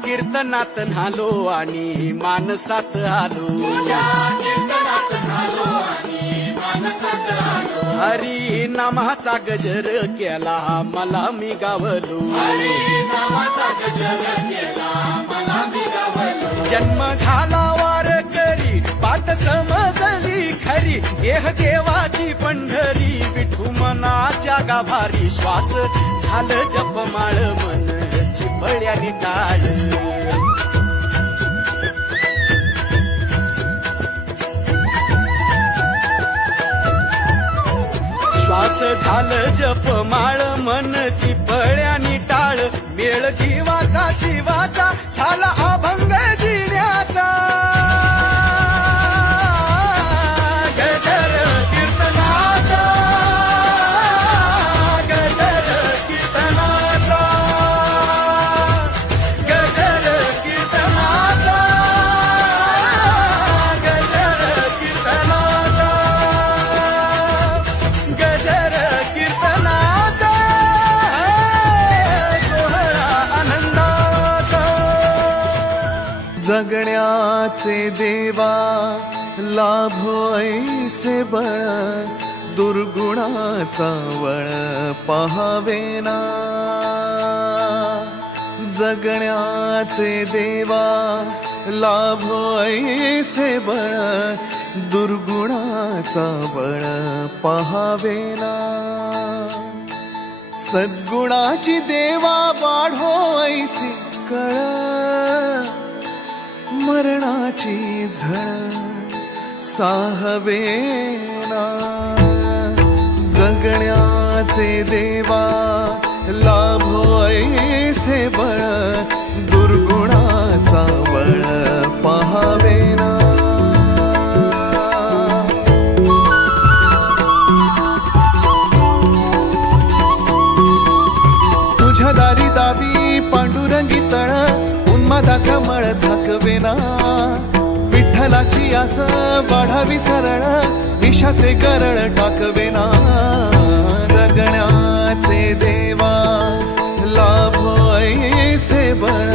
कीर्तनात न्हालो आणि मानसात आलो. हरी नामाचा गजर केला मला मी गावलो. जन्म झाला वारकरी पाठ समजली खरी. देह देवाची पंढरी विठू मनाच्या गाभारी. श्वास झालं जपमाळ मन चिपळ्याने टाळ. श्वास झालं जपमाळ मन चिपळ्याने टाळ. मेळ जीवाचा शिवाचा झाला अभंग जिण्याचा. गजर कीर्तनाचा गजर कीर्तनाचा गजर कीर्तनाचा गजर कीर्तनाचा गजर कीर्तनाचा सोहळा आनंदाचा. जगण्याचे देवा लाभो ऐसे बळ. दुर्गुणाचा वळ पहावेना. जगण्याचे देवा लाभो ऐसे बळ. दुर्गुणाचा बळ पहावेना. सद्गुणाची देवा वाढो ऐसी कळ. मरणाची झळ साहवेना. जगण्याचे देवा लाभो ऐसे बळ. दुर्गुणाचा बळ पहावेना. तुझ्या दारी दावी पांडुरंगी तळ. उन्मादाचा मळ झाकवेना. विठ्ठलाची आस वाढावी सरळ. विषाचे गरळ टाकवेना. जगण्याचे देवा लाभो ऐसे बळ.